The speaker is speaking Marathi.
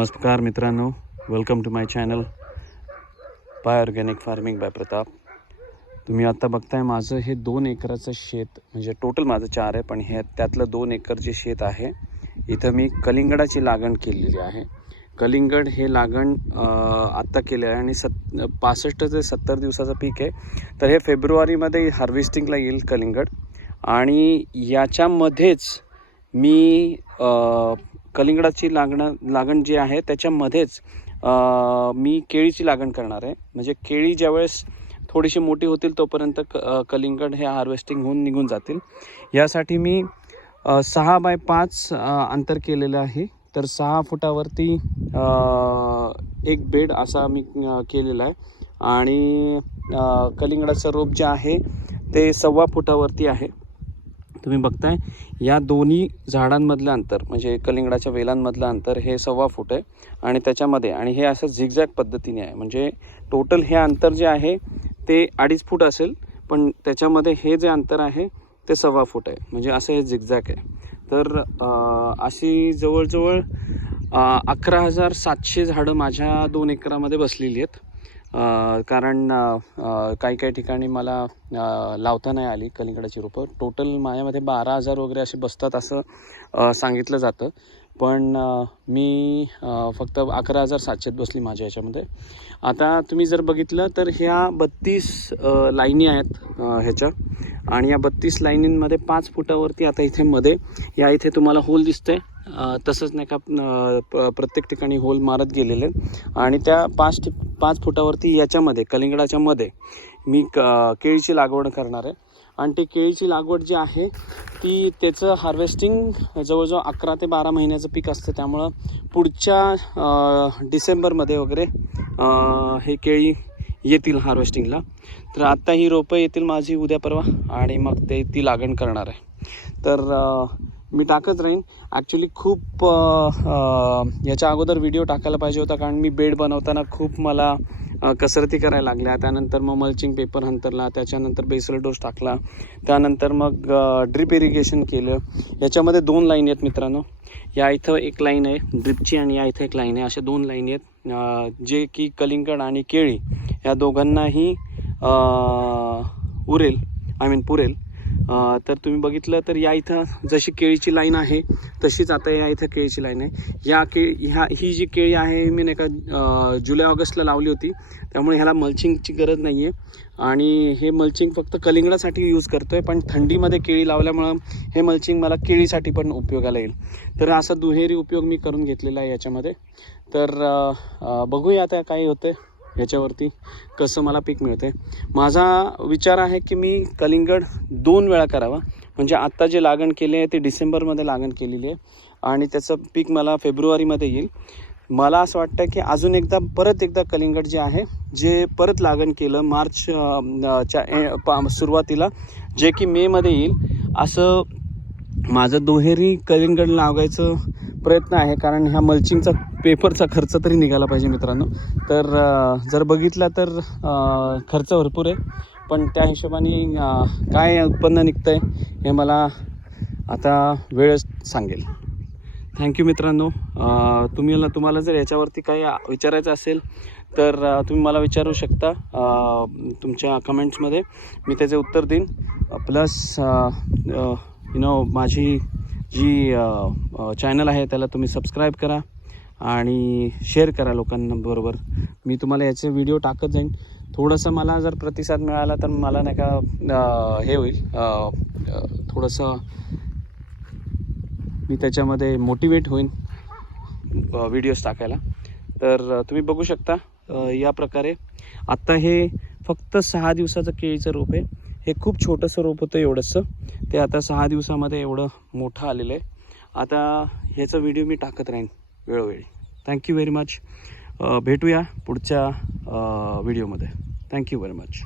नमस्कार मित्रांनो, welcome to my channel by organic farming by Pratap. तुम्ही आता बघताय माझं हे 2 एकराचं शेत, म्हणजे टोटल माझं 4 आहे, पण हे त्यातलं 2 एकर जे शेत आहे इथं मी कलिंगडाची लागण केलेली आहे. कलिंगड हे लागण आत्ता केले आहे आणि 65 ते 70 दिवसाचं पीक आहे. तर हे फेब्रुवारीमध्ये हार्वेस्टिंगला येईल कलिंगड. आणि याच्यामध्येच मी कलिंगडाची लागण जी आहे त्याच्यामध्येच मी केळीची लागण करणार आहे. म्हणजे केळी ज्यावेळेस थोडीशी मोठी होतील तोपर्यंत कलिंगड हे हार्वेस्टिंग होऊन निघून जातील. यासाठी मी 6 बाय 5 अंतर केलेलं आहे. तर 6 फुटावरती एक बेड असा मी केलेला आहे. आणि कलिंगडाचं रोप जे आहे ते 1.25 फुटावरती आहे. तुम्ही बघताय या दोन्ही झाडांमधलं अंतर, म्हणजे कलिंगडाच्या वेलांमधलं अंतर हे 1.25 फूट आहे. आणि त्याच्यामध्ये आणि हे असं झिगझॅग पद्धतीने आहे. म्हणजे टोटल हे अंतर जे आहे ते 2.5 फूट असेल, पण त्याच्यामध्ये हे जे अंतर आहे ते 1.25 फूट आहे. म्हणजे असं हे झिगझॅग आहे. तर अशी जवळजवळ 11,700 झाडं माझ्या 2 एकरामध्ये बसलेली आहेत. कारण काही ठिकाणी मला लावता नाही आली कलिंगडाची रोपं. टोटल माझ्यामध्ये 12,000 वगैरे असे बसतात असं सांगितलं जातं, पण मी फक्त 11,700 बसली माझ्या याच्यामध्ये. आता तुम्ही जर बघितलं तर ह्या 32 लाईनी आहेत ह्याच्या. आणि या 32 लाईनींमध्ये 5 फुटावरती आता इथे मध्ये इथे तुम्हाला होल दिसतंय, तसंच नाही का प्रत्येक ठिकाणी होल मारत गेलेले. आणि त्या 5 फुटावरती याच्यामध्ये कलिंगडाच्या मध्ये मी केळीची लागवड करणार आहे. आणि ती केळीची लागवड जी आहे ती त्याचं हार्वेस्टिंग जवळजवळ 11 ते 12 महिन्याचं पीक असतं. त्यामुळं पुढच्या डिसेंबरमध्ये वगैरे हे केळी येतील हार्वेस्टिंगला. तर आत्ता ही रोपं येतील माझी उद्या परवा, आणि मग ती लागण करणार आहे. तर मी टाकत राहीन. ॲक्च्युली खूप याच्या अगोदर व्हिडिओ टाकायला पाहिजे होता, कारण मी बेड बनवताना खूप मला कसरती करायला लागल्या. त्यानंतर मग मल्चिंग पेपर अंतरला, त्याच्यानंतर बेसल डोस टाकला, त्यानंतर मग ड्रिप इरिगेशन केलं. याच्यामध्ये 2 लाईन आहेत मित्रांनो. या इथं एक लाईन आहे ड्रिपची, आणि या इथं एक लाईन आहे. अशा 2 लाईन आहेत जे की कलिंगड आणि केळी या दोघांनाही पुरेल. तर तुम्ही बघितलं तर या इथं जशी केळीची लाईन आहे तशीच आता या इथं केळीची लाईन आहे. ही जी केळी आहे मी नाही का जुलै ऑगस्टला लावली होती, त्यामुळे ह्याला मल्चिंगची गरज नाही आहे. आणि हे मल्चिंग फक्त कलिंगडासाठी यूज करतो आहे, पण थंडीमध्ये केळी लावल्यामुळं हे मल्चिंग मला केळीसाठी पण उपयोगाला येईल. तर असा दुहेरी उपयोग मी करून घेतलेला आहे याच्यामध्ये. तर बघूया आता काय होतं याच्यावरती, कसं मला पीक मिळते. माझा विचार आहे की मी कलिंगड 2 वेळा करावा. म्हणजे आत्ता जे लागण केले आहे ते डिसेंबरमध्ये लागण केलेली आहे, आणि त्याचं पीक मला फेब्रुवारीमध्ये येईल. मला असं वाटतं की अजून परत एकदा कलिंगड जे आहे जे परत लागण केलं मार्चच्या सुरुवातीला, जे की मेमध्ये येईल, असं माझं दुहेरी कलिंगड लावायचं प्रयत्न आहे. कारण ह्या मल्चिंगचा पेपरचा खर्च तरी निघाला पाहिजे मित्रांनो. तर जर बघितला तर खर्च भरपूर आहे, पण त्या हिशोबाने काय उत्पन्न निघतं आहे हे मला आता वेळच सांगेल. थँक्यू मित्रांनो. तुम्हाला जर याच्यावरती काही विचारायचं असेल तर तुम्ही मला विचारू शकता तुमच्या कमेंट्समध्ये. मी त्याचे उत्तर देईन. प्लस माझी जी चॅनल आहे त्याला तुम्ही सबस्क्राईब करा आणि शेअर करा लोकांबरोबर. मी तुम्हाला याचे व्हिडिओ टाकत जाईन. थोडंसं मला जर प्रतिसाद मिळाला तर मला नाही का हे होईल, थोडंसं मी त्याच्यामध्ये मोटिवेट होईन व्हिडिओज टाकायला. तर तुम्ही बघू शकता या प्रकारे. आत्ता हे फक्त 6 दिवसाचं केळीचं रोप आहे. हे खूप छोटंसं रोप होतं एवढंसं, ते आता 6 दिवसामध्ये एवढं मोठं आलेलं आहे. आता ह्याचा व्हिडिओ मी टाकत राहीन वेळोवेळी. Thank you very much. भेटूया पुढच्या व्हिडिओमध्ये. Thank you very much.